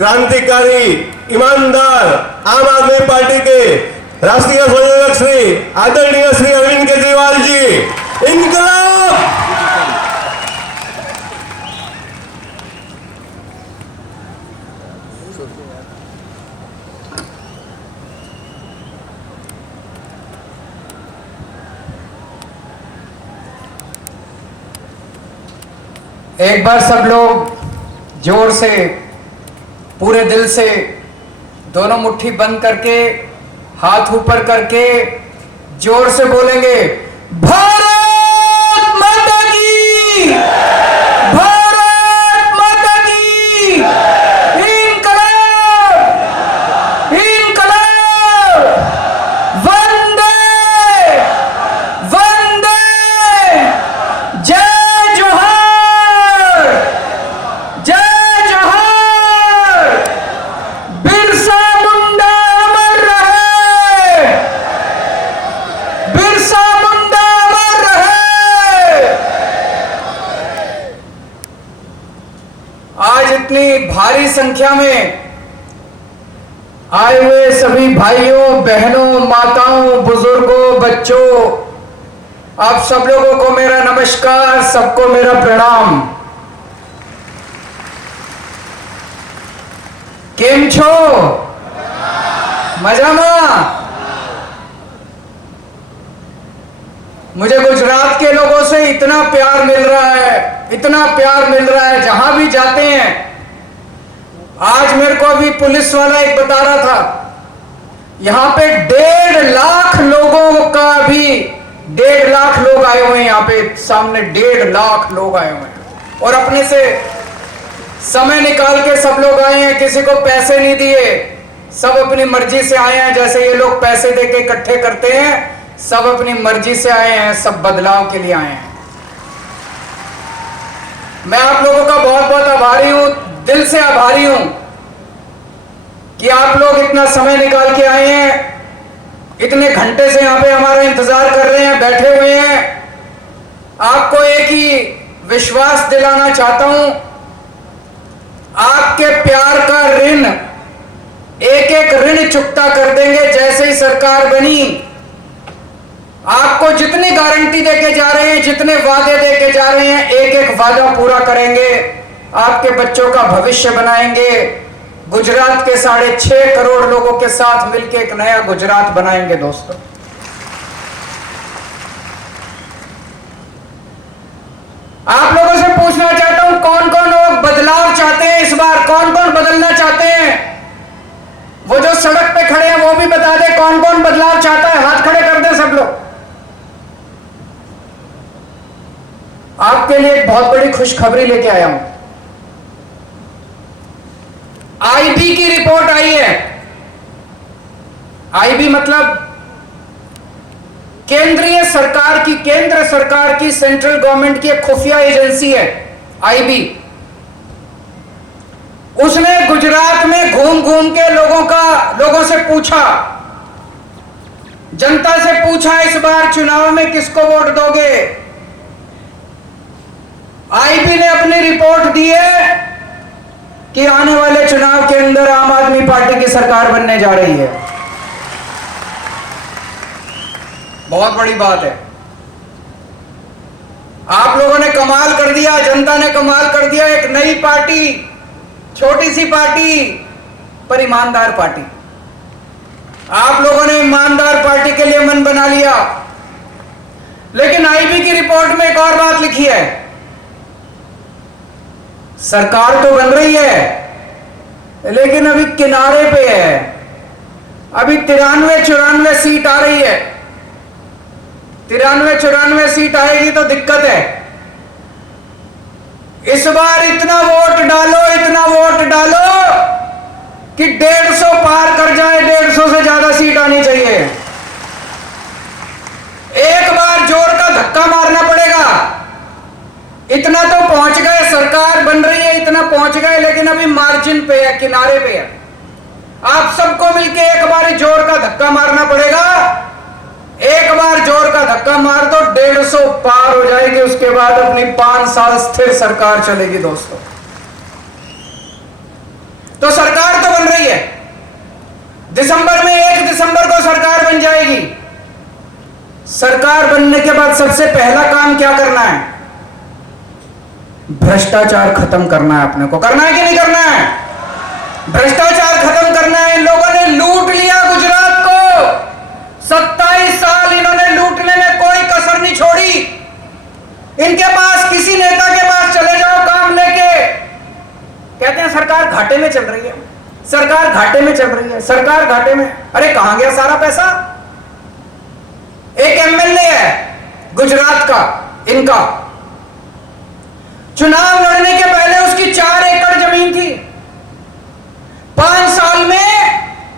क्रांतिकारी ईमानदार आम आदमी पार्टी के राष्ट्रीय संयोजक श्री आदरणीय श्री अरविंद केजरीवाल जी, इंकलाब। एक बार सब लोग जोर से, पूरे दिल से, दोनों मुट्ठी बंद करके, हाथ ऊपर करके जोर से बोलेंगे, भारत माता की, भारत माता की, इंकलाब, इंकलाब, वंदे, वंदे, जय जोहार, जय जोहार, बिरसा मुंडा अमर रहे, बिरसा मुंडा अमर रहे। आज इतनी भारी संख्या में आए हुए सभी भाइयों, बहनों, माताओं, बुजुर्गों, बच्चों, आप सब लोगों को मेरा नमस्कार, सबको मेरा प्रणाम। केम छो? मजामा? मुझे गुजरात के लोगों से इतना प्यार मिल रहा है, इतना प्यार मिल रहा है, जहां भी जाते हैं। आज मेरे को अभी पुलिस वाला एक बता रहा था, यहां पे 1.5 लाख लोगों का भी 1.5 लाख लोग आए हुए हैं यहां पे, सामने 1.5 लाख लोग आए हुए हैं और अपने से समय निकाल के सब लोग आए हैं। किसी को पैसे नहीं दिए, सब अपनी मर्जी से आए हैं। जैसे ये लोग पैसे देके इकट्ठे करते हैं, सब अपनी मर्जी से आए हैं, सब बदलाव के लिए आए हैं। मैं आप लोगों का बहुत बहुत आभारी हूं, दिल से आभारी हूं कि आप लोग इतना समय निकाल के आए हैं, इतने घंटे से यहां पे हमारा इंतजार कर रहे हैं, बैठे हुए हैं। आपको एक ही विश्वास दिलाना चाहता हूं, आपके प्यार का ऋण, एक एक ऋण चुकता कर देंगे। जैसे ही सरकार बनी, आपको जितनी गारंटी देके जा रहे हैं, जितने वादे देके जा रहे हैं, एक एक वादा पूरा करेंगे। आपके बच्चों का भविष्य बनाएंगे। गुजरात के 6.5 करोड़ लोगों के साथ मिलकर एक नया गुजरात बनाएंगे। दोस्तों, आप लोगों से पूछना चाहता हूं, कौन कौन लोग बदलाव चाहते हैं इस बार? कौन कौन बदलना चाहते हैं? वो जो सड़क पे खड़े हैं वो भी बता दे, कौन कौन बदलाव चाहता है? हाथ खड़े कर दे सब लोग। आपके लिए एक बहुत बड़ी खुशखबरी लेके आया हूं। आईबी की रिपोर्ट आई है। आईबी मतलब केंद्रीय सरकार की, केंद्र सरकार की, सेंट्रल गवर्नमेंट की एक खुफिया एजेंसी है आईबी। उसने गुजरात में घूम घूम के लोगों से पूछा, जनता से पूछा, इस बार चुनाव में किसको वोट दोगे? आईबी ने अपनी रिपोर्ट दी है कि आने वाले चुनाव के अंदर आम आदमी पार्टी की सरकार बनने जा रही है। बहुत बड़ी बात है। आप लोगों ने कमाल कर दिया, जनता ने कमाल कर दिया। एक नई पार्टी, छोटी सी पार्टी पर ईमानदार पार्टी। आप लोगों ने ईमानदार पार्टी के लिए मन बना लिया। लेकिन आईबी की रिपोर्ट में एक और बात लिखी है, सरकार तो बन रही है लेकिन अभी किनारे पे है। अभी 93-94 सीट आ रही है। 93-94 सीट आएगी तो दिक्कत है। इस बार इतना वोट डालो, इतना वोट डालो कि 150 पार कर जाए। 150 से ज्यादा सीट आनी चाहिए। एक बार जोर का धक्का मारना पड़ेगा। इतना तो पहुंच गए, सरकार बन रही है, इतना पहुंच गए, लेकिन अभी मार्जिन पे है, किनारे पे है। आप सबको मिलके एक बार जोर का धक्का मारना पड़ेगा। एक बार जोर का धक्का मार दो, 150 पार हो जाएगी। उसके बाद अपनी 5 साल स्थिर सरकार चलेगी। दोस्तों, तो सरकार तो बन रही है, दिसंबर में 1 दिसंबर को सरकार बन जाएगी। सरकार बनने के बाद सबसे पहला काम क्या करना है? भ्रष्टाचार खत्म करना है। अपने को करना है कि नहीं करना है? भ्रष्टाचार खत्म करना है। इन लोगों ने लूट लिया गुजरात को, 27 साल इन्होंने लूटने में कोई कसर नहीं छोड़ी। इनके पास, किसी नेता के पास चले जाओ काम लेके, कहते हैं सरकार घाटे में चल रही है, सरकार घाटे में चल रही है, सरकार घाटे में। अरे कहां गया सारा पैसा? एक एमएलए है गुजरात का, इनका, चुनाव लड़ने के पहले उसकी 4 एकड़ जमीन थी, 5 साल में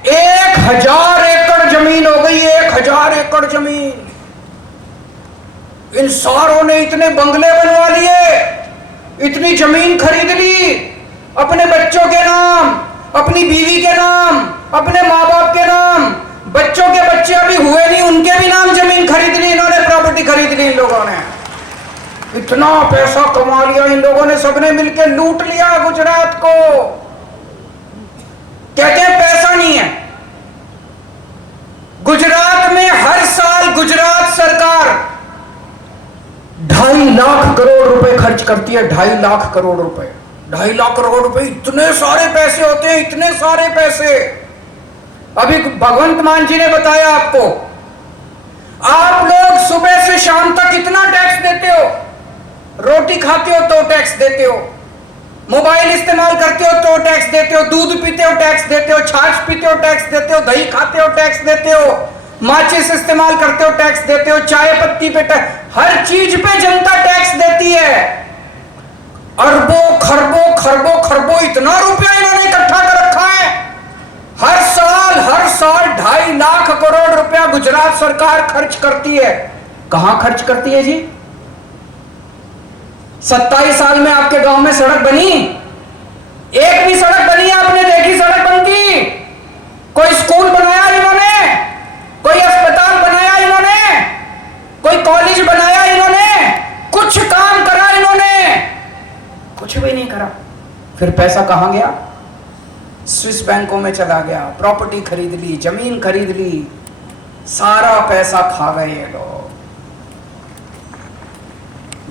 1000 एकड़ जमीन हो गई, 1000 एकड़ जमीन। इन सारों ने इतने बंगले बनवा लिए, इतनी जमीन खरीद ली, अपने बच्चों के नाम, अपनी बीवी के नाम, अपने माँ बाप के नाम, बच्चों के बच्चे अभी हुए नहीं उनके भी नाम जमीन खरीद ली इन्होंने, प्रॉपर्टी खरीद ली इन लोगों ने। इतना पैसा कमा लिया इन लोगों ने, सबने मिलकर लूट लिया गुजरात को। कहते हैं पैसा नहीं है। गुजरात में हर साल गुजरात सरकार 2.5 लाख करोड़ रुपए खर्च करती है, 2.5 लाख करोड़ रुपए, 2.5 लाख करोड़ रुपए। इतने सारे पैसे होते हैं, इतने सारे पैसे। अभी भगवंत मान जी ने बताया आपको, आप लोग सुबह से शाम तक कितना टैक्स देते हो? रोटी खाते हो तो टैक्स देते हो, मोबाइल इस्तेमाल करते हो तो टैक्स देते हो, दूध पीते हो टैक्स देते हो, छाछ पीते हो टैक्स देते हो, दही खाते हो टैक्स देते हो, माचिस इस्तेमाल करते हो टैक्स देते हो, चाय पत्ती पे टैक्स, हर चीज पे जनता टैक्स देती है। अरबों खरबों खरबों खरबों इतना रुपया इन्होंने इकट्ठा कर रखा है। हर साल 2.5 लाख करोड़ रुपया गुजरात सरकार खर्च करती है। कहां खर्च करती है जी? 27 साल में आपके गांव में सड़क बनी? एक भी सड़क बनी आपने देखी? सड़क बनती? कोई स्कूल बनाया इन्होंने? कोई अस्पताल बनाया इन्होंने? कोई कॉलेज बनाया इन्होंने? कुछ काम करा इन्होंने? कुछ भी नहीं करा। फिर पैसा कहां गया? स्विस बैंकों में चला गया, प्रॉपर्टी खरीद ली, जमीन खरीद ली, सारा पैसा खा गए ये लोग।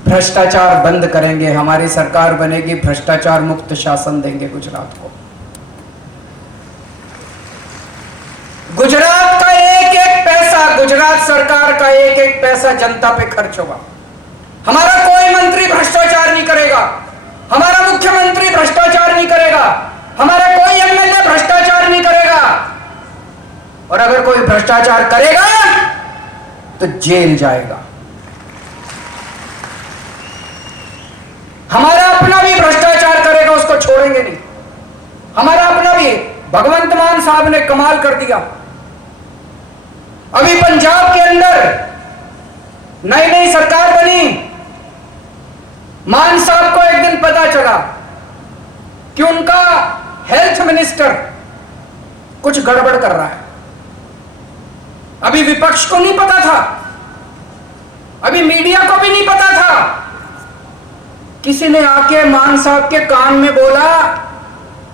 भ्रष्टाचार बंद करेंगे, हमारी सरकार बनेगी, भ्रष्टाचार मुक्त शासन देंगे गुजरात को। गुजरात का एक एक पैसा, गुजरात सरकार का एक एक पैसा जनता पे खर्च होगा। हमारा कोई मंत्री भ्रष्टाचार नहीं करेगा, हमारा मुख्यमंत्री भ्रष्टाचार नहीं करेगा, हमारा कोई एमएलए भ्रष्टाचार नहीं करेगा। और अगर कोई भ्रष्टाचार करेगा तो जेल जाएगा। हमारा अपना भी भ्रष्टाचार करेगा, उसको छोड़ेंगे नहीं। हमारा अपना भी, भगवंत मान साहब ने कमाल कर दिया। अभी पंजाब के अंदर नई नई सरकार बनी, मान साहब को एक दिन पता चला कि उनका हेल्थ मिनिस्टर कुछ गड़बड़ कर रहा है। अभी विपक्ष को नहीं पता था, अभी मीडिया को भी नहीं पता था। किसी ने आके मान साहब के कान में बोला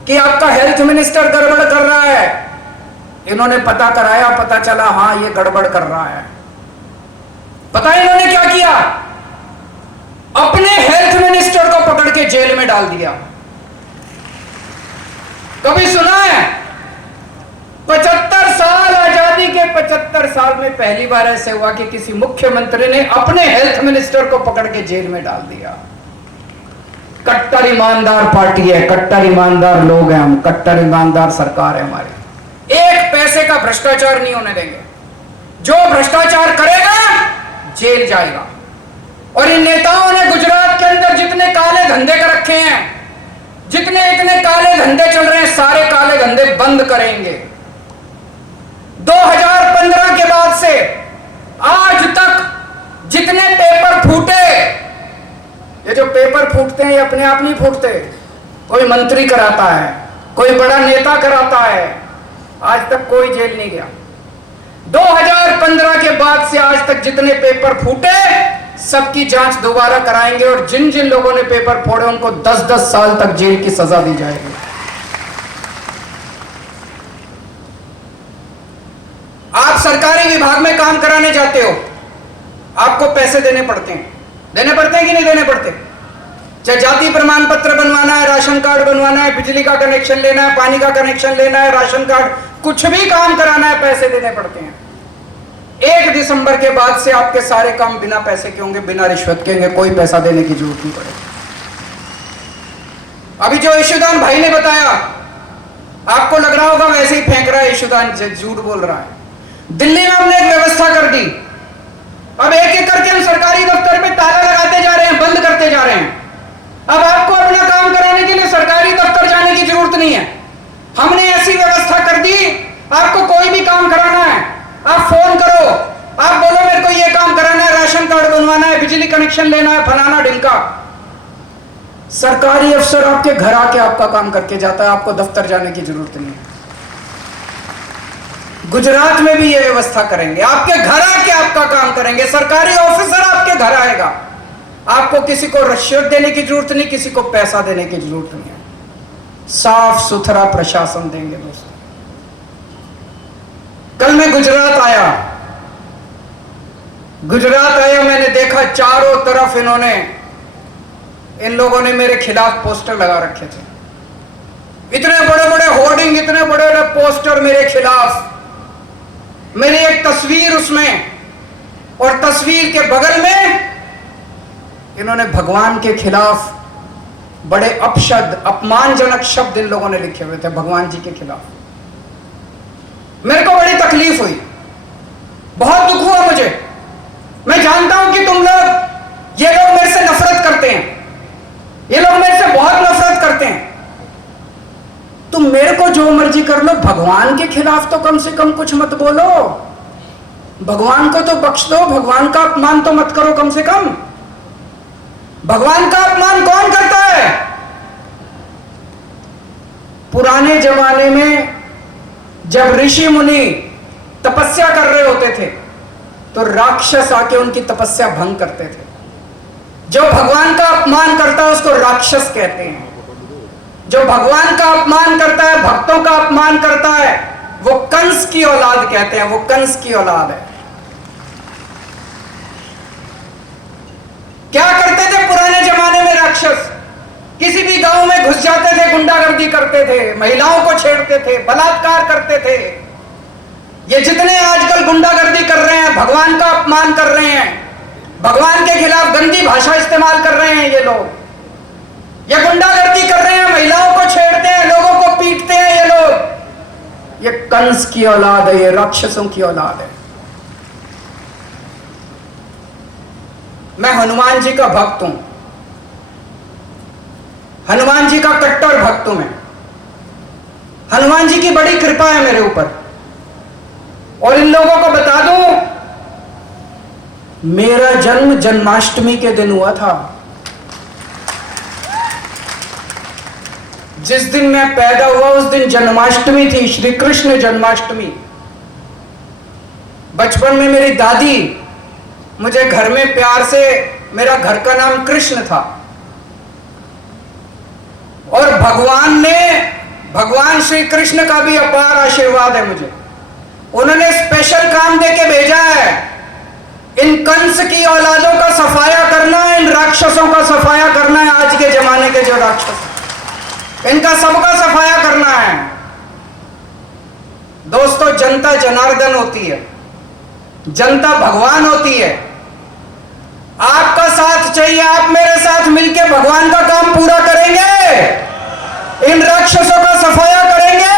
कि आपका हेल्थ मिनिस्टर गड़बड़ कर रहा है। इन्होंने पता कराया, पता चला हां ये गड़बड़ कर रहा है। पता है इन्होंने क्या किया? अपने हेल्थ मिनिस्टर को पकड़ के जेल में डाल दिया। कभी सुना है? 75 साल आजादी के 75 साल में पहली बार ऐसे हुआ कि किसी मुख्यमंत्री ने अपने हेल्थ मिनिस्टर को पकड़ के जेल में डाल दिया। कट्टर ईमानदार पार्टी है, कट्टर ईमानदार लोग हैं हम, कट्टर ईमानदार सरकार है हमारी। एक पैसे का भ्रष्टाचार नहीं होने देंगे। जो भ्रष्टाचार करेगा जेल जाएगा। और इन नेताओं ने गुजरात के अंदर जितने काले धंधे कर रखे हैं, जितने इतने काले धंधे चल रहे हैं, सारे काले धंधे बंद करेंगे। 2015 के बाद से आज तक जितने पेपर फूटे, ये जो पेपर फूटते हैं ये अपने आप नहीं फूटते, कोई मंत्री कराता है, कोई बड़ा नेता कराता है। आज तक कोई जेल नहीं गया। 2015 के बाद से आज तक जितने पेपर फूटे सबकी जांच दोबारा कराएंगे और जिन जिन लोगों ने पेपर फोड़े उनको 10-10 साल तक जेल की सजा दी जाएगी। सरकारी विभाग में काम कराने जाते हो, आपको पैसे देने पड़ते हैं। देने पड़ते हैं कि नहीं देने पड़ते? चाहे जाति प्रमाण पत्र बनवाना है, राशन कार्ड बनवाना है, बिजली का कनेक्शन लेना है, पानी का कनेक्शन लेना है, राशन कार्ड, कुछ भी काम कराना है, पैसे देने पड़ते हैं। 1 दिसंबर के बाद से आपके सारे काम बिना पैसे के होंगे, बिना रिश्वत के होंगे, कोई पैसा देने की जरूरत नहीं पड़ेगी। अभी जो ईशुदान भाई ने बताया, आपको लग रहा होगा वैसे ही फेंक रहा है ईशुदान, झूठ बोल रहा है। दिल्ली में हमने एक व्यवस्था कर दी, अब एक एक करके हम सरकारी दफ्तर में ताला लगाते जा रहे हैं, बंद करते जा रहे हैं। अब आपको अपना काम कराने के लिए सरकारी दफ्तर जाने की जरूरत नहीं है। हमने ऐसी व्यवस्था कर दी, आपको कोई भी काम कराना है, आप फोन करो, आप बोलो मेरे को ये काम कराना है, राशन कार्ड बनवाना है, बिजली कनेक्शन लेना है, फलाना ढिमका, सरकारी अफसर आपके घर आके आपका काम करके जाता है, आपको दफ्तर जाने की जरूरत नहीं है। गुजरात में भी ये व्यवस्था करेंगे, आपके घर आके आपका काम करेंगे, सरकारी ऑफिसर आपके घर आएगा, आपको किसी को रिश्वत देने की जरूरत नहीं, किसी को पैसा देने की जरूरत नहीं है। साफ सुथरा प्रशासन देंगे दोस्तों। कल मैं गुजरात आया, मैंने देखा चारों तरफ इन लोगों ने मेरे खिलाफ पोस्टर लगा रखे थे, इतने बड़े बड़े होर्डिंग, इतने बड़े बड़े पोस्टर मेरे खिलाफ, मेरी एक तस्वीर उसमें, और तस्वीर के बगल में इन्होंने भगवान के खिलाफ बड़े अपशब्द, अपमानजनक शब्द इन लोगों ने लिखे हुए थे भगवान जी के खिलाफ। मेरे को बड़ी तकलीफ हुई, बहुत दुख हुआ मुझे। मैं जानता हूं कि तुम लोग, ये लोग मेरे से नफरत करते हैं, ये लोग मेरे से बहुत नफरत करते हैं। तुम मेरे को जो मर्जी कर लो, भगवान के खिलाफ तो कम से कम कुछ मत बोलो, भगवान को तो बख्श दो, भगवान का अपमान तो मत करो कम से कम। भगवान का अपमान कौन करता है? पुराने जमाने में जब ऋषि मुनि तपस्या कर रहे होते थे तो राक्षस आके उनकी तपस्या भंग करते थे। जो भगवान का अपमान करता है उसको राक्षस कहते हैं। जो भगवान का अपमान करता है, भक्तों का अपमान करता है, वो कंस की औलाद कहते हैं, वो कंस की औलाद है। क्या करते थे पुराने जमाने में राक्षस? किसी भी गांव में घुस जाते थे, गुंडागर्दी करते थे, महिलाओं को छेड़ते थे, बलात्कार करते थे। ये जितने आजकल गुंडागर्दी कर रहे हैं, भगवान का अपमान कर रहे हैं, भगवान के खिलाफ गंदी भाषा इस्तेमाल कर रहे हैं, ये लोग ये गुंडागर्दी कर रहे हैं, महिलाओं को छेड़ते हैं, लोगों को पीटते हैं, ये लोग, ये कंस की औलाद है, ये राक्षसों की औलाद है। मैं हनुमान जी का भक्त हूं, हनुमान जी का कट्टर भक्त हूं मैं। हनुमान जी की बड़ी कृपा है मेरे ऊपर। और इन लोगों को बता दूं, मेरा जन्म जन्माष्टमी के दिन हुआ था। जिस दिन मैं पैदा हुआ उस दिन जन्माष्टमी थी, श्री कृष्ण जन्माष्टमी। बचपन में मेरी दादी मुझे घर में प्यार से, मेरा घर का नाम कृष्ण था, और भगवान श्री कृष्ण का भी अपार आशीर्वाद है मुझे। उन्होंने स्पेशल काम देके भेजा है, इन कंस की औलादों का सफाया करना है, इन राक्षसों का सफाया करना है। आज के जमाने के जो राक्षस, इनका सबका सफाया करना है। दोस्तों, जनता जनार्दन होती है, जनता भगवान होती है। आपका साथ चाहिए, आप मेरे साथ मिलकर भगवान का काम पूरा करेंगे, इन राक्षसों का सफाया करेंगे।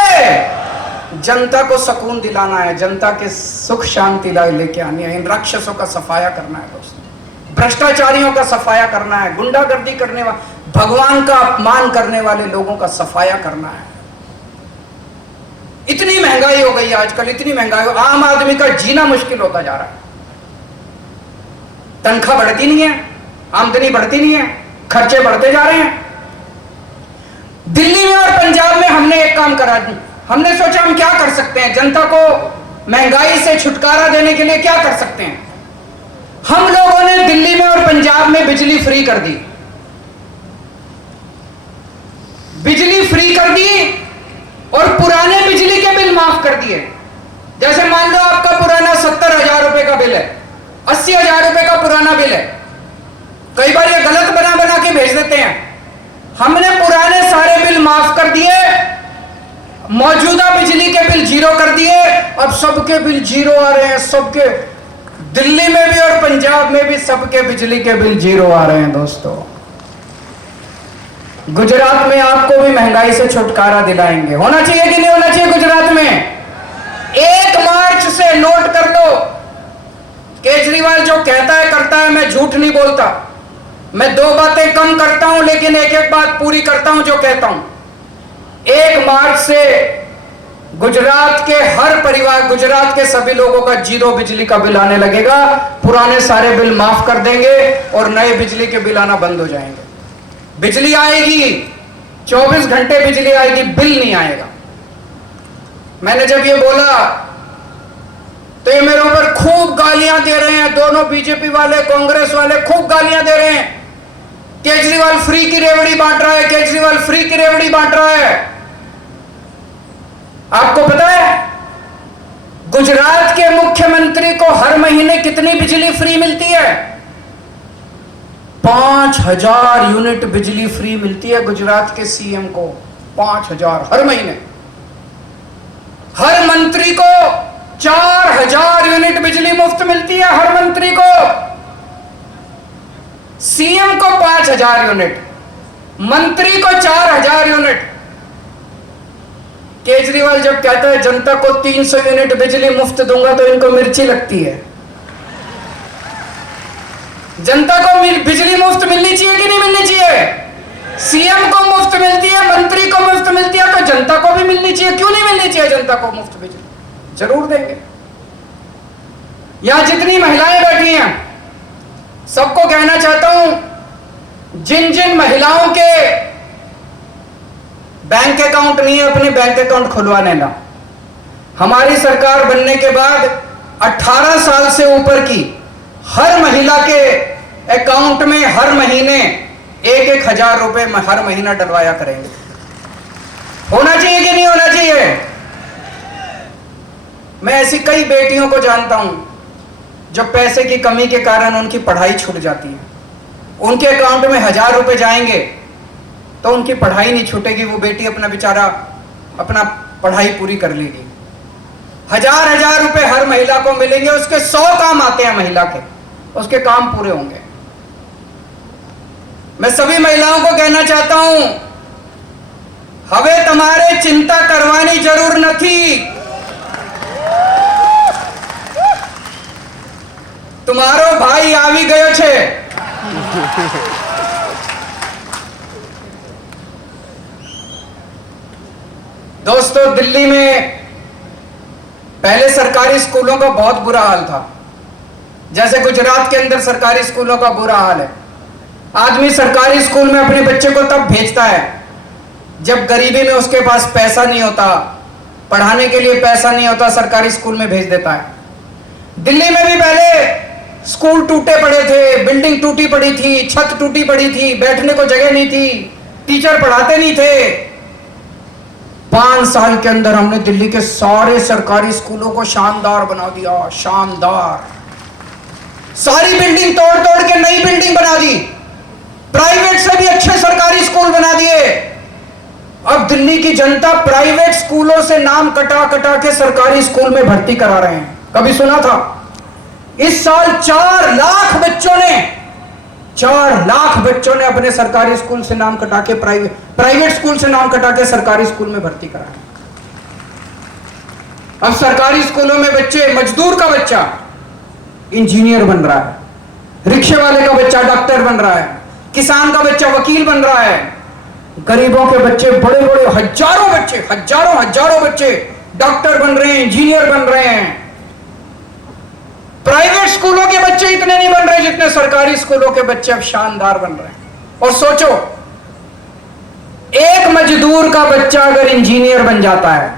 जनता को सुकून दिलाना है, जनता के सुख शांति लेके आनी है, इन राक्षसों का सफाया करना है दोस्तों, भ्रष्टाचारियों का सफाया करना है, गुंडागर्दी करने वाले, भगवान का अपमान करने वाले लोगों का सफाया करना है। इतनी महंगाई हो गई आजकल, इतनी महंगाई हो, आम आदमी का जीना मुश्किल होता जा रहा है। तनख्वाह बढ़ती नहीं है, आमदनी बढ़ती नहीं है, खर्चे बढ़ते जा रहे हैं। दिल्ली में और पंजाब में हमने एक काम करा, हमने सोचा हम क्या कर सकते हैं, जनता को महंगाई से छुटकारा देने के लिए क्या कर सकते हैं। हम लोगों ने दिल्ली में और पंजाब में बिजली फ्री कर दी, बिजली फ्री कर दी और पुराने बिजली के बिल माफ कर दिए। जैसे मान लो आपका पुराना बिल है, 80,000 रुपए का पुराना बिल है। कई बार ये गलत बना बना के भेज देते हैं। हमने पुराने सारे बिल माफ कर दिए, मौजूदा बिजली के बिल जीरो कर दिए। अब सबके बिल जीरो आ रहे हैं, सबके, दिल्ली में भी और पंजाब में भी सबके बिजली के बिल जीरो आ रहे हैं। दोस्तों, गुजरात में आपको भी महंगाई से छुटकारा दिलाएंगे। होना चाहिए कि नहीं होना चाहिए गुजरात में? 1 मार्च से नोट कर लो, केजरीवाल जो कहता है करता है, मैं झूठ नहीं बोलता। मैं 2 बातें कम करता हूं लेकिन एक बात पूरी करता हूं जो कहता हूं। 1 मार्च से गुजरात के हर परिवार, गुजरात के सभी लोगों का जीरो बिजली का बिल आने लगेगा। पुराने सारे बिल माफ कर देंगे और नए बिजली के बिल आना बंद हो जाएंगे। बिजली आएगी, 24 घंटे बिजली आएगी, बिल नहीं आएगा। मैंने जब ये बोला तो ये मेरे ऊपर खूब गालियां दे रहे हैं, दोनों बीजेपी वाले कांग्रेस वाले खूब गालियां दे रहे हैं। केजरीवाल फ्री की रेवड़ी बांट रहा है, केजरीवाल फ्री की रेवड़ी बांट रहा है। आपको पता है गुजरात के मुख्यमंत्री को हर महीने कितनी बिजली फ्री मिलती है? 5,000 यूनिट बिजली फ्री मिलती है गुजरात के सीएम को। 5,000 हर महीने। हर मंत्री को 4,000 यूनिट बिजली मुफ्त मिलती है, हर मंत्री को। सीएम को 5,000 यूनिट, मंत्री को 4,000 यूनिट। केजरीवाल जब कहता है जनता को 300 यूनिट बिजली मुफ्त दूंगा तो इनको मिर्ची लगती है। जनता को बिजली मुफ्त मिलनी चाहिए कि नहीं मिलनी चाहिए? सीएम को मुफ्त मिलती है, मंत्री को मुफ्त मिलती है, तो जनता को भी मिलनी चाहिए। क्यों नहीं मिलनी चाहिए जनता को मुफ्त बिजली? जरूर देंगे। यहां जितनी महिलाएं बैठी हैं सबको कहना चाहता हूं, जिन जिन महिलाओं के बैंक अकाउंट नहीं है अपने बैंक अकाउंट खुलवा लेना। हमारी सरकार बनने के बाद 18 साल से ऊपर की हर महिला के अकाउंट में हर महीने 1-1 हजार रुपए हर महीना डलवाया करेंगे। होना चाहिए कि नहीं होना चाहिए? मैं ऐसी कई बेटियों को जानता हूं जो पैसे की कमी के कारण उनकी पढ़ाई छूट जाती है। उनके अकाउंट में 1,000 रुपए जाएंगे तो उनकी पढ़ाई नहीं छूटेगी, वो बेटी अपना बेचारा अपना पढ़ाई पूरी कर लेगी। 1,000 रुपए हर महिला को मिलेंगे, उसके 100 काम आते हैं महिला के, उसके काम पूरे होंगे। मैं सभी महिलाओं को कहना चाहता हूं, हमें तुम्हारे चिंता करवानी जरूर नहीं। तुम्हारो भाई आवी गयो छे। दोस्तों, दिल्ली में पहले सरकारी स्कूलों का बहुत बुरा हाल था, जैसे गुजरात के अंदर सरकारी स्कूलों का बुरा हाल है। आदमी सरकारी स्कूल में अपने बच्चे को तब भेजता है जब गरीबी में उसके पास पैसा नहीं होता, पढ़ाने के लिए पैसा नहीं होता, सरकारी स्कूल में भेज देता है। दिल्ली में भी पहले स्कूल टूटे पड़े थे, बिल्डिंग टूटी पड़ी थी, छत टूटी पड़ी थी, बैठने को जगह नहीं थी, टीचर पढ़ाते नहीं थे। 5 साल के अंदर हमने दिल्ली के सारे सरकारी स्कूलों को शानदार बना दिया, शानदार। सारी बिल्डिंग तोड़ तोड़ के नई बिल्डिंग बना दी, प्राइवेट से भी अच्छे सरकारी स्कूल बना दिए। अब दिल्ली की जनता प्राइवेट स्कूलों से नाम कटा कटा के सरकारी स्कूल में भर्ती करा रहे हैं। कभी सुना था? इस साल 4 लाख बच्चों ने अपने सरकारी स्कूल से नाम कटा के प्राइवेट स्कूल से नाम कटा के सरकारी स्कूल में भर्ती कराया। अब सरकारी स्कूलों में बच्चे, मजदूर का बच्चा इंजीनियर बन रहा है, रिक्शे वाले का बच्चा डॉक्टर बन रहा है, किसान का बच्चा वकील बन रहा है, गरीबों के बच्चे, बड़े बड़े हजारों बच्चे डॉक्टर बन रहे हैं, इंजीनियर बन रहे हैं। प्राइवेट स्कूलों के बच्चे इतने नहीं बन रहे जितने सरकारी स्कूलों के बच्चे अब शानदार बन रहे हैं। और सोचो, एक मजदूर का बच्चा अगर इंजीनियर बन जाता है,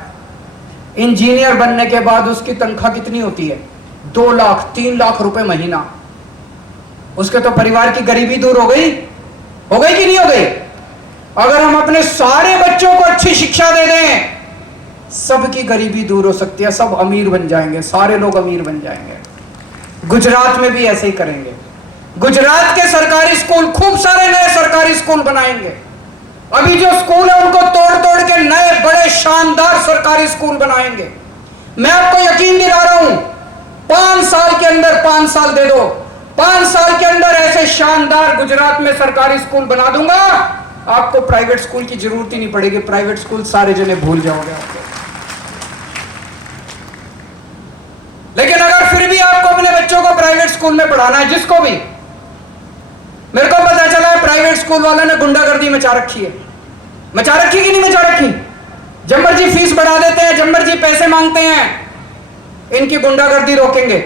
इंजीनियर बनने के बाद उसकी तनख्वाह कितनी होती है? 2 लाख 3 लाख रुपए महीना। उसके तो परिवार की गरीबी दूर हो गई कि नहीं हो गई? अगर हम अपने सारे बच्चों को अच्छी शिक्षा दे दें, सबकी गरीबी दूर हो सकती है, सब अमीर बन जाएंगे, सारे लोग अमीर बन जाएंगे। गुजरात में भी ऐसे ही करेंगे। गुजरात के सरकारी स्कूल, खूब सारे नए सरकारी स्कूल बनाएंगे। अभी जो स्कूल है उनको तोड़ तोड़ के नए बड़े शानदार सरकारी स्कूल बनाएंगे। मैं आपको यकीन दिला रहा हूं, 5 साल के अंदर, 5 साल दे दो, 5 साल के अंदर ऐसे शानदार गुजरात में सरकारी स्कूल बना दूंगा, आपको प्राइवेट स्कूल की जरूरत ही नहीं पड़ेगी। प्राइवेट स्कूल सारे जने भूल जाओगे आपको। लेकिन अगर फिर भी आपको अपने बच्चों को प्राइवेट स्कूल में पढ़ाना है, जिसको भी, मेरे को पता चला है प्राइवेट स्कूल वालों ने गुंडागर्दी मचा रखी है। मचा रखी कि नहीं मचा रखी? जब मर्जी फीस बढ़ा देते हैं, जब मर्जी पैसे मांगते हैं। इनकी गुंडागर्दी रोकेंगे।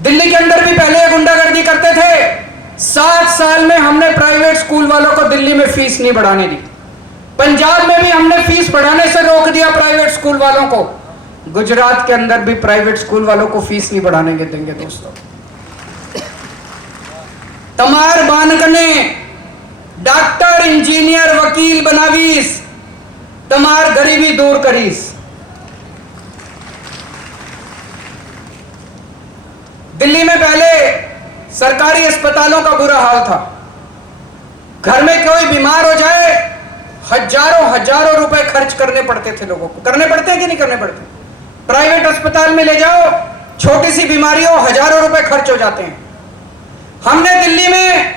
दिल्ली के अंदर भी पहले गुंडागर्दी करते थे। 7 साल में हमने प्राइवेट स्कूल वालों को दिल्ली में फीस नहीं बढ़ाने दी। पंजाब में भी हमने फीस बढ़ाने से रोक दिया प्राइवेट स्कूल वालों को। गुजरात के अंदर भी प्राइवेट स्कूल वालों को फीस नहीं बढ़ाने देंगे दोस्तों। तमार बानकने डॉक्टर, इंजीनियर, वकील बनावीस, तमार गरीबी दूर करीस। दिल्ली में पहले सरकारी अस्पतालों का बुरा हाल था। घर में कोई बीमार हो जाए, हजारों रुपए खर्च करने पड़ते थे लोगों को। करने पड़ते हैं कि नहीं करने पड़ते? प्राइवेट अस्पताल में ले जाओ, छोटी सी बीमारी हो, हजारों रुपए खर्च हो जाते हैं। हमने दिल्ली में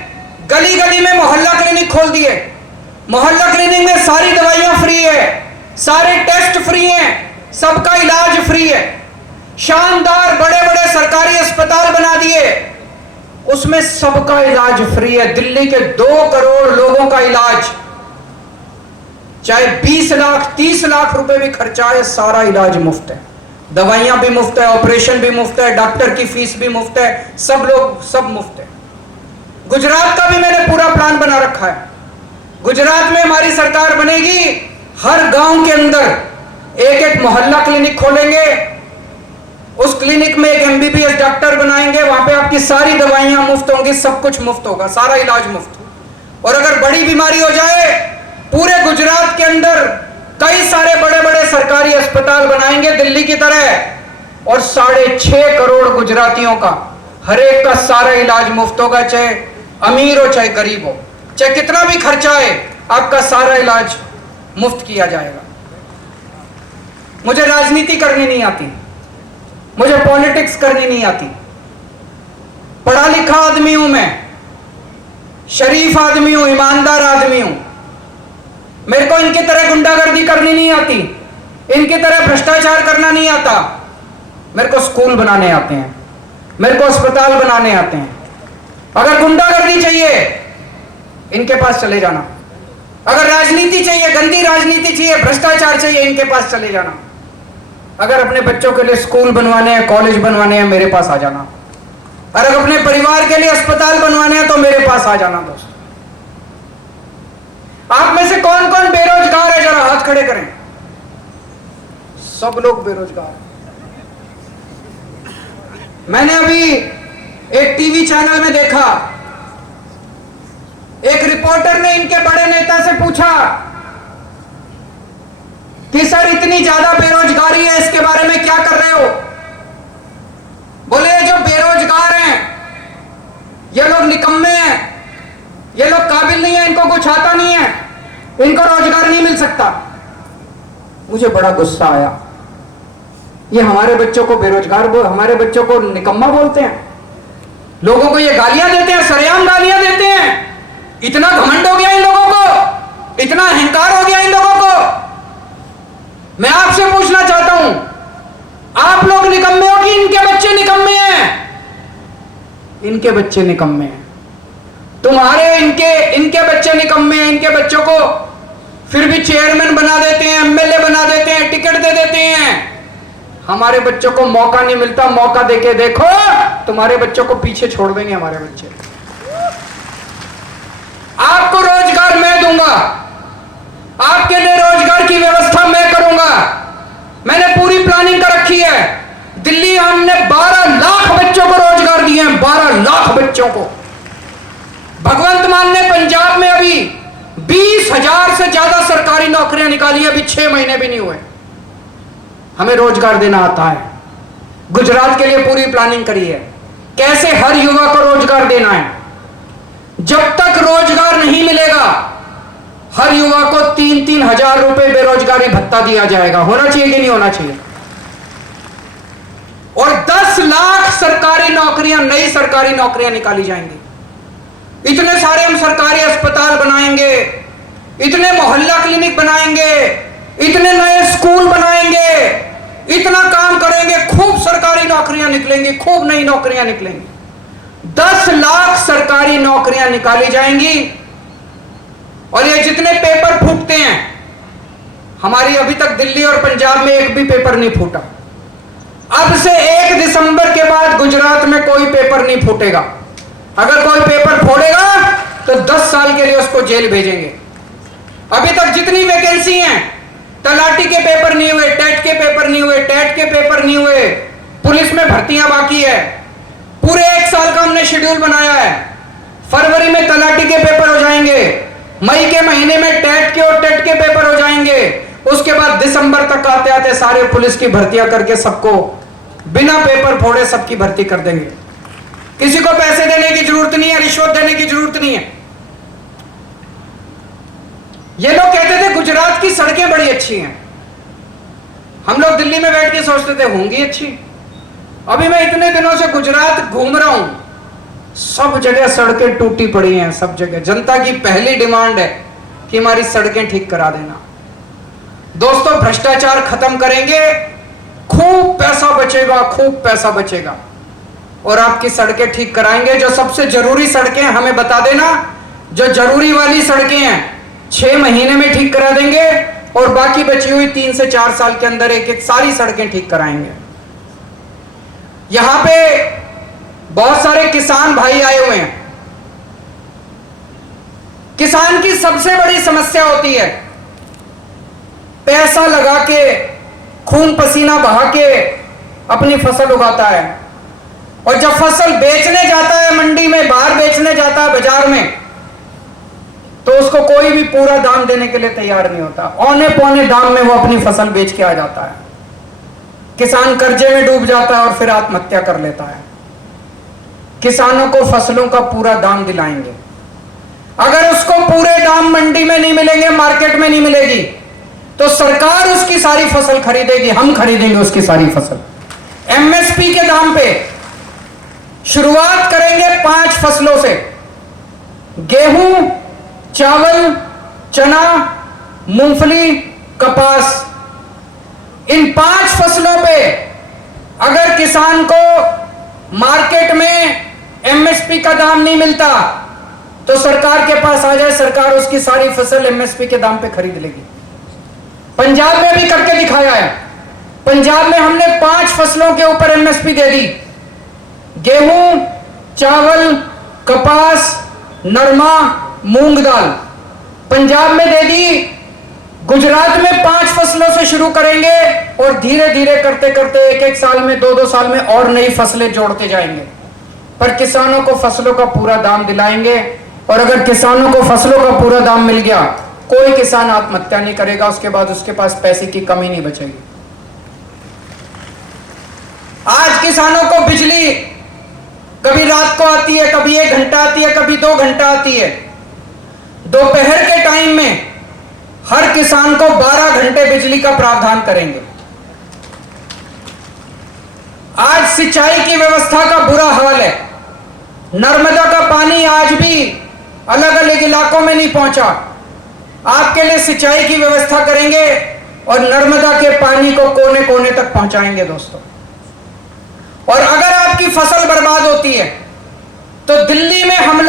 गली गली में मोहल्ला क्लिनिक खोल दिए। मोहल्ला क्लिनिक में सारी दवाइयां फ्री है, सारे टेस्ट फ्री हैं, सबका इलाज फ्री है। शानदार बड़े बड़े सरकारी अस्पताल बना दिए, उसमें सबका इलाज फ्री है। दिल्ली के 2 करोड़ लोगों का इलाज, चाहे 20 लाख 30 लाख रुपए भी खर्चा है, सारा इलाज मुफ्त है। दवाइयां भी मुफ्त है, ऑपरेशन भी मुफ्त है, डॉक्टर की फीस भी मुफ्त है, सब मुफ्त है। गुजरात का भी मैंने पूरा प्लान बना रखा है। गुजरात में हमारी सरकार बनेगी, हर गांव के अंदर एक मोहल्ला क्लिनिक खोलेंगे। उस क्लिनिक में एक MBBS डॉक्टर बनाएंगे। वहां पे आपकी सारी दवाइयां मुफ्त होंगी, सब कुछ मुफ्त होगा, सारा इलाज मुफ्त। और अगर बड़ी बीमारी हो जाए, पूरे गुजरात के अंदर कई सारे बड़े बड़े सरकारी अस्पताल बनाएंगे दिल्ली की तरह, और 6.5 करोड़ गुजरातियों का हर एक का सारा इलाज मुफ्त होगा। चाहे अमीर हो चाहे गरीब हो, चाहे कितना भी खर्चा है, आपका सारा इलाज मुफ्त किया जाएगा। मुझे राजनीति करनी नहीं आती, मुझे पॉलिटिक्स करनी नहीं आती। पढ़ा लिखा आदमी हूं मैं, शरीफ आदमी हूं, ईमानदार आदमी हूं। मेरे को इनकी तरह गुंडागर्दी करनी नहीं आती, इनकी तरह भ्रष्टाचार करना नहीं आता। मेरे को स्कूल बनाने आते हैं, मेरे को अस्पताल बनाने आते हैं। अगर गुंडागर्दी चाहिए, इनके पास चले जाना। अगर राजनीति चाहिए, गंदी राजनीति चाहिए, भ्रष्टाचार चाहिए, इनके पास चले जाना। अगर अपने बच्चों के लिए स्कूल बनवाने हैं, कॉलेज बनवाने हैं, मेरे पास आ जाना। अगर अपने परिवार के लिए अस्पताल बनवाने हैं तो मेरे पास आ जाना। दोस्तों, आप में से कौन कौन बेरोजगार है, जरा हाथ खड़े करें। सब लोग बेरोजगार हैं। मैंने अभी एक टीवी चैनल में देखा, एक रिपोर्टर ने इनके बड़े नेता से पूछा कि सर इतनी ज्यादा बेरोजगारी है, इसके बारे में क्या कर रहे हो? बोले जो बेरोजगार हैं ये लोग निकम्मे हैं, ये लोग काबिल नहीं है, इनको कुछ आता नहीं है, इनको रोजगार नहीं मिल सकता। मुझे बड़ा गुस्सा आया। ये हमारे बच्चों को बेरोजगार हमारे बच्चों को निकम्मा बोलते हैं, लोगों को ये गालियां देते हैं, सरेआम गालियां देते हैं। इतना घमंड हो गया इन लोगों को, इतना अहंकार हो गया इन लोगों को। मैं आपसे पूछना चाहता हूं, आप लोग निकम्मे हो कि इनके बच्चे निकम्मे हैं? इनके बच्चे निकम्मे हैं। तुम्हारे इनके बच्चे निकम्मे हैं। इनके बच्चों को फिर भी चेयरमैन बना देते हैं, MLA बना देते हैं, टिकट दे देते हैं। हमारे बच्चों को मौका नहीं मिलता। मौका देके देखो, तुम्हारे बच्चों को पीछे छोड़ देंगे हमारे बच्चे। आपको रोजगार मैं दूंगा, आपके लिए रोजगार की व्यवस्था मैं करूंगा। मैंने पूरी प्लानिंग कर रखी है। दिल्ली हमने 12 लाख बच्चों को रोजगार दिए हैं, 12 लाख बच्चों को। भगवंत मान ने पंजाब में अभी 20,000 से ज्यादा सरकारी नौकरियां निकाली, अभी 6 महीने भी नहीं हुए। हमें रोजगार देना आता है। गुजरात के लिए पूरी प्लानिंग करी है। कैसे हर युवा को रोजगार देना है। जब तक रोजगार नहीं मिलेगा, हर युवा को 3-3 हजार रुपए बेरोजगारी भत्ता दिया जाएगा। होना चाहिए कि नहीं होना चाहिए? और 10 लाख सरकारी नौकरियां, नई सरकारी नौकरियां निकाली जाएंगी। इतने सारे हम सरकारी अस्पताल बनाएंगे, इतने मोहल्ला क्लिनिक बनाएंगे, इतने नए स्कूल बनाएंगे, इतना काम करेंगे, खूब सरकारी नौकरियां निकलेंगी, खूब नई नौकरियां निकलेंगी। 10 लाख सरकारी नौकरियां निकाली जाएंगी। और ये जितने पेपर फूटते हैं, हमारी अभी तक दिल्ली और पंजाब में एक भी पेपर नहीं फूटा। अब से 1 दिसंबर के बाद गुजरात में कोई पेपर नहीं फूटेगा। अगर कोई पेपर फोड़ेगा तो 10 साल के लिए उसको जेल भेजेंगे। अभी तक जितनी वैकेंसी हैं, तलाटी के पेपर नहीं हुए, टेट के पेपर नहीं हुए, टेट के पेपर नहीं हुए, पुलिस में भर्तियां बाकी है। पूरे 1 साल का हमने शेड्यूल बनाया है। फरवरी में तलाटी के पेपर हो जाएंगे, मई के महीने में टेट के और टेट के पेपर हो जाएंगे। उसके बाद दिसंबर तक आते आते सारे पुलिस की भर्तियां करके सबको बिना पेपर फोड़े सबकी भर्ती कर देंगे। किसी को पैसे देने की जरूरत नहीं है, रिश्वत देने की जरूरत नहीं है। ये लोग कहते थे गुजरात की सड़कें बड़ी अच्छी हैं। हम लोग दिल्ली में बैठ के सोचते थे होंगी अच्छी। अभी मैं इतने दिनों से गुजरात घूम रहा हूं, सब जगह सड़कें टूटी पड़ी हैं। सब जगह जनता की पहली डिमांड है कि हमारी सड़कें ठीक करा देना। दोस्तों, भ्रष्टाचार खत्म करेंगे, खूब पैसा बचेगा, खूब पैसा बचेगा, और आपकी सड़कें ठीक कराएंगे। जो सबसे जरूरी सड़कें हमें बता देना, जो जरूरी वाली सड़कें हैं 6 महीने में ठीक करा देंगे, और बाकी बची हुई 3 से 4 साल के अंदर एक एक सारी सड़कें ठीक कराएंगे। यहां पे बहुत सारे किसान भाई आए हुए हैं। किसान की सबसे बड़ी समस्या होती है, पैसा लगा के, खून पसीना बहा के अपनी फसल उगाता है, और जब फसल बेचने जाता है मंडी में, बाहर बेचने जाता है बाजार में, तो उसको कोई भी पूरा दाम देने के लिए तैयार नहीं होता। औने पौने दाम में वो अपनी फसल बेच के आ जाता है। किसान कर्जे में डूब जाता है और फिर आत्महत्या कर लेता है। किसानों को फसलों का पूरा दाम दिलाएंगे। अगर उसको पूरे दाम मंडी में नहीं मिलेंगे, मार्केट में नहीं मिलेगी, तो सरकार उसकी सारी फसल खरीदेगी, हम खरीदेंगे उसकी सारी फसल एमएसपी के दाम पे। शुरुआत करेंगे 5 फसलों से, गेहूं, चावल, चना, मूंगफली, कपास। इन 5 फसलों पे अगर किसान को मार्केट में एमएसपी का दाम नहीं मिलता, तो सरकार के पास आ जाए, सरकार उसकी सारी फसल एमएसपी के दाम पे खरीद लेगी। पंजाब में भी करके दिखाया है। पंजाब में हमने 5 फसलों के ऊपर एमएसपी दे दी, गेहूं, चावल, कपास, नरमा, मूंग दाल। पंजाब में दे दी। गुजरात में 5 फसलों से शुरू करेंगे, और धीरे धीरे करते करते 1-1 साल में, 2-2 साल में और नई फसलें जोड़ते जाएंगे। पर किसानों को फसलों का पूरा दाम दिलाएंगे, और अगर किसानों को फसलों का पूरा दाम मिल गया, कोई किसान आत्महत्या नहीं करेगा। उसके बाद उसके पास पैसे की कमी नहीं बचेगी। आज किसानों को बिजली कभी रात को आती है, कभी 1 घंटा आती है, कभी 2 घंटा आती है। दोपहर के टाइम में हर किसान को 12 घंटे बिजली का प्रावधान करेंगे। आज सिंचाई की व्यवस्था का बुरा हाल है। नर्मदा का पानी आज भी अलग अलग इलाकों में नहीं पहुंचा। आपके लिए सिंचाई की व्यवस्था करेंगे और नर्मदा के पानी को कोने कोने तक पहुंचाएंगे दोस्तों। और अगर आपकी फसल बर्बाद होती है, तो दिल्ली में हम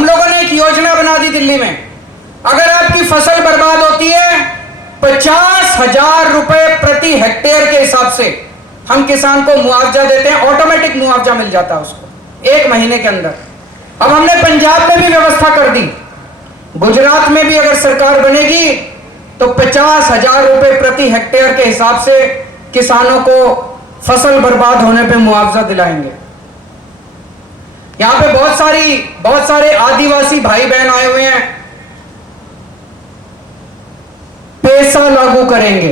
लोगों ने एक योजना बना दी। दिल्ली में अगर आपकी फसल बर्बाद होती है, 50,000 रुपए प्रति हेक्टेयर के हिसाब से हम किसान को मुआवजा देते हैं। ऑटोमेटिक मुआवजा मिल जाता है उसको 1 महीने के अंदर। अब हमने पंजाब में भी व्यवस्था कर दी। गुजरात में भी अगर सरकार बनेगी तो 50,000 रुपए प्रति हेक्टेयर के हिसाब से किसानों को फसल बर्बाद होने पे मुआवजा दिलाएंगे। यहां पे बहुत सारे आदिवासी भाई बहन आए हुए हैं। पैसा लागू करेंगे।